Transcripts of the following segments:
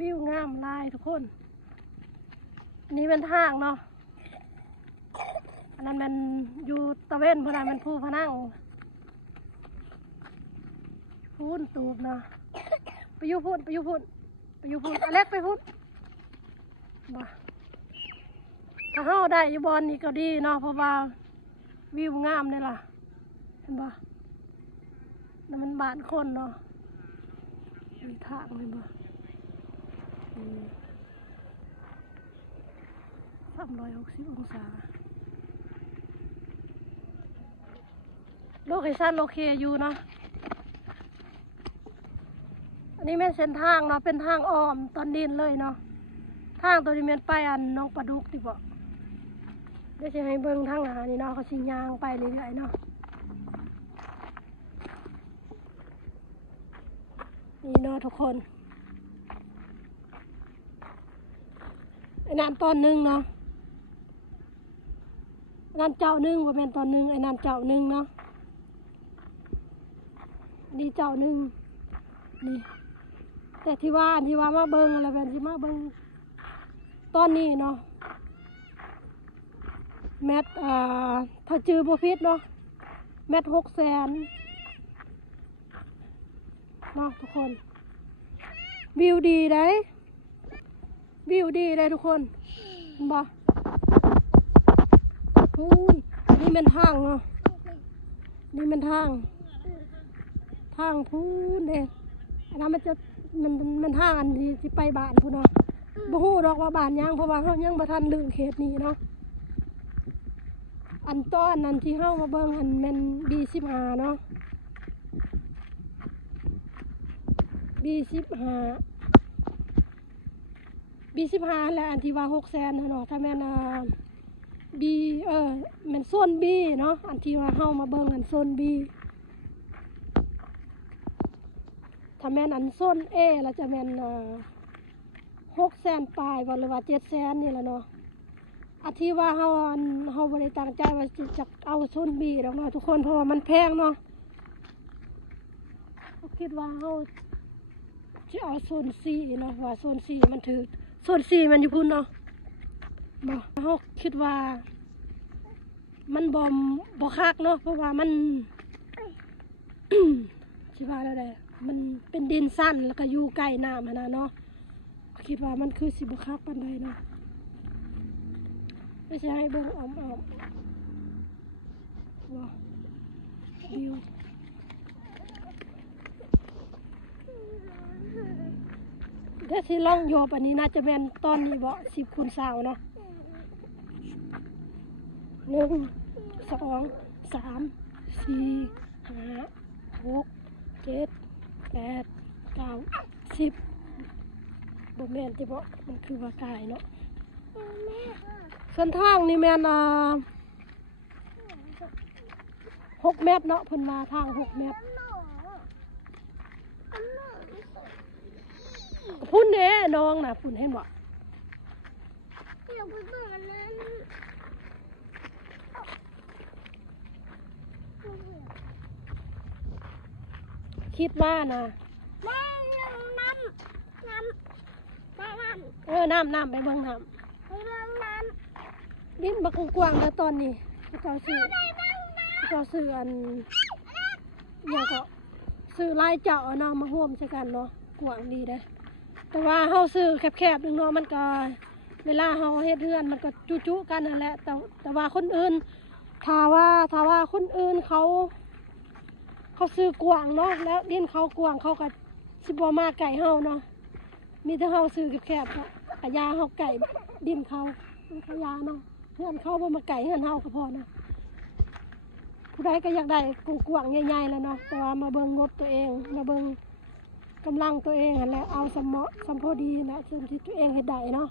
วิวงามลายทุกคนนี่เป็นทางเนาะอันนั้นมันอยู่ตะเวนพนันมันภูพนังพูนตูบเนาะไปอยู่พูนอเล็กไปพูนบ่ถ้าเฮาได้อยู่บอลนี่ก็ดีเนาะเพราะว่าวิวงามเลยล่ะเห็นบ่นั่นมันบ้านคนเนาะมีทางเลยบ่360 องศาโลเคชั่นโอเคอยู่เนาะอันนี้แม่นเส้นทางเนาะเป็นทางอ้อมตอนดินเลยเนาะทางตัวนี้แม่นไปอันน้องปลาดุกดิบ่เดี๋ยวจะให้เบิ่งทางหน้านี่เนาะเขาสิย่างไปเรื่อยๆเนาะนี่เนาะทุกคนไอ้นั่นตอนนึงเนาะนั่นเจ้านึงว่าแม่นตอนนึงไอ้นั่นเจ้านึงเนาะนี่เจ้านึงนี่แต่ที่ว่ามาเบิ่งอะไรแบบที่มาเบิ่งตอนนี้เนาะแมทถ้าจือบ่ผิดเนาะแมท600,000เนาะทุกคนวิวดีได้ทุกคนเห็นบ่นี่เป็นทางเนาะนี่เป็นทางพูนเด้อันนั้นมันทางอันที่ไปบ้านพูนเนาะบ่ฮู้ดอกว่าบ้านยังเพราะว่าเฮายังบ่ทันลือเขตนี้เนาะอันต้อนนั้นที่เฮามาเบิ่งอันแม่น B15 เนาะ B15 และอันที่ว่า600,000เนาะถ้าแม่นB แม่นโซน B เนาะอันที่ว่าเฮามาเบิ่งอันโซน B ถ้าแม่นอันโซน A แล้วจะแม่น600,000ปลายบ่หรือว่า700,000นี่แหละเนาะอันที่ว่าเฮาบ่ได้ตั้งใจว่าจะเอาโซน B ดอกเนาะทุกคนเพราะว่ามันแพงเนาะเขาคิดว่าเฮาจะเอาโซน C เนาะว่าโซน C มันถือโซน C มันอยู่พุ่นเนาะบ่เฮาคิดว่ามันบ่คักเนาะเพราะว่ามัน สิว่าแล้วได้มันเป็นดินสั้นแล้วก็อยู่ใกล้น้ำนะเนาะคิดว่ามันคือสิบ่คักปานใดเนาะไม่ใช่ให้เบิ่งอ้อมว้าววิวเดี๋ยวสิลองโยบอันนี้น่าจะเป็นตอนนี้บ่10x20เนาะ1 2 3 4 5 6 7 8 9 10บ่แม่นติบ่มันคือว่ากายเนาะเส้นทางนี่แม่น6 เมตรเนาะเพิ่นมาทาง6 เมตรพุ่นเด้น้องน่ะพุ่นเห็นบ่คิดว่านะน้ำไปเบิ่งน้ำดินบักกว้างแล้วตอนนี้เจ้าซื้ออันอย่างก็ซื้อลายเจ้าเนาะมาร่วมใช้กันเนาะกว้างดีเด้แต่ว่าเฮาซื้อแคบๆนึงเนาะมันก็เวลาเฮาเฮ็ดเรือนมันก็จุๆกันนั่นแหละแต่ว่าคนอื่นถ้าว่าคนอื่นเขาซื้อกว้างเนาะแล้วดินเขากว้างเขาก็สิบ่มาไก่เฮาเนาะมีแต่เฮาซื้อแคบๆเนาะกะยาเฮาไก่ดินเขาขยาเนาะเฮือนเขาบ่มาไก่เฮือนเฮาก็พอนะผู้ใดก็อยากได้กว้างๆใหญ่ๆแล้วเนาะแต่ว่ามาเบิ่งงบตัวเองมาเบิ่งกำลังตัวเองนั่นแหละเอาสมเหมาะสมพอดีนะส่วนที่ตัวเองเฮ็ดได้เนาะ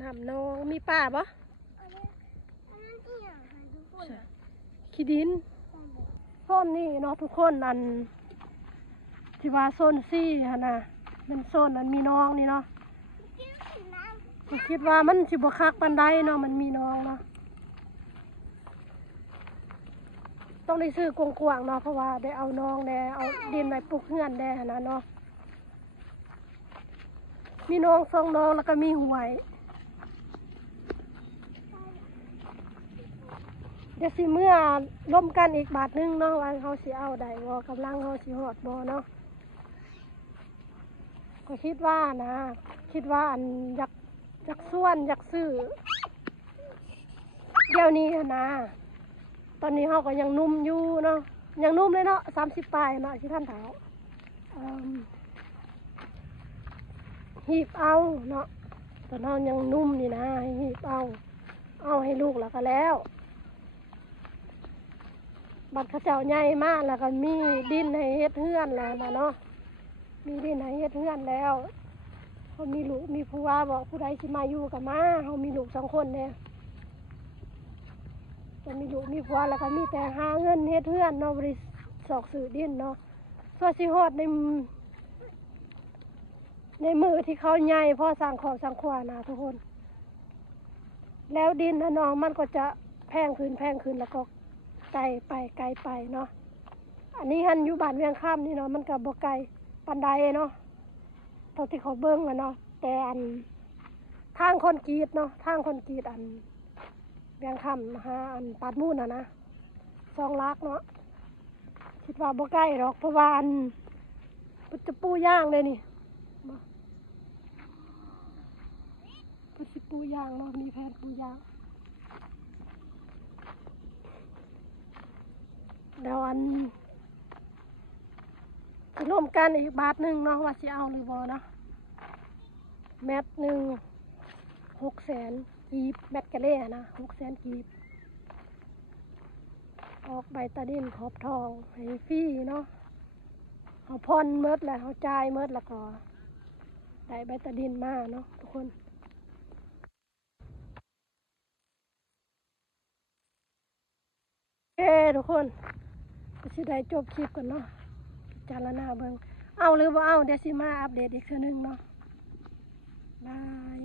น้ำนองมีป่าปะขี้ดินโซนนี่เนาะทุกคนอันที่ว่าโซนซี่ฮะนะเป็นโซนอันมีน้องนี่เนาะผมคิดว่ามันสิบ่คักปานใดเนาะมันมีน้องเนาะ ต้องได้ซื้อกว้างๆเนาะเพราะว่าได้เอาน้องแน่เอาดินไปปลูกเฮือนแน่นะเนาะมีน้องสองน้องแล้วก็มีหวยเดี๋ยวสิเมื่อร่วมกันอีกบาทนึงเนาะว่าเขาสิเอาได้บ่กำลังเขาสิฮอดบ่เนาะก็คิดว่านะคิดว่าอันอยากส่วนอยากซื้อเดี๋ยวนี้นะตอนนี้เขาก็ยังนุ่มอยู่เนาะยังนุ่มเลยเนาะ30ปลายเนาะที่ท่านเถาหีบเอาเนาะตอนเรายังนุ่มนี่นะให้หีบเอาให้ลูกแล้วก็แล้วบัดเขาเจ้าใหญ่มากแล้วก็มีดินให้เฮ็ดเฮือนแล้วนะเนาะมีดินให้เฮ็ดเฮือนแล้วเขามีลูกมีผัวบอกผู้ใดสิมาอยู่กับมาเขามีลูก2 คนเนี่ยจะมีลูกมีผัวแล้วก็มีแต่หาเงินเฮ็ดเฮือนเนาะบริสอกสื่อดินเนาะส่วนสิฮอดในมือที่เขาใหญ่พอสร้างขอบสร้างขวานะทุกคนแล้วดินนะน้องมันก็จะแพงขึ้นแล้วก็ไกลไปเนาะอันนี้หันอยู่บ้านเวียงค่ำนี่เนาะมันก็บ่ไกลปานใดเนาะเท่าที่เขาเบิ่งอะเนาะแต่อันทางคอนกรีตเนาะทางคอนกรีตอันเวียงค่ำหาอันปาดมูนนะ2 ลักเนาะคิดว่าบ่ใกล้หรอกเพราะว่าอันจะปูย่างเลยนี่พุทธิปูย่างเนาะมีแผนปูย่างแล้วอันจะร่วมกันอีกบาทนึงเนาะว่าสิเอาหรือบ่เนาะแมตหนึ่ง600,000 กีบแมตกะเล่นะ600,000 กีบออกใบตาดินขอบทองให้ฟรีเนาะเขาพรเมิดแล้วเขาจ่ายเมิดแล้วก็ได้ใบตาดินมาเนาะทุกคนทุกคนก็สิได้จบคลิปกันเนาะพิจารณาเบิ่งเอาหรือบ่เอาเดี๋ยวสิมาอัปเดตอีกเทื่อนึงเนาะบาย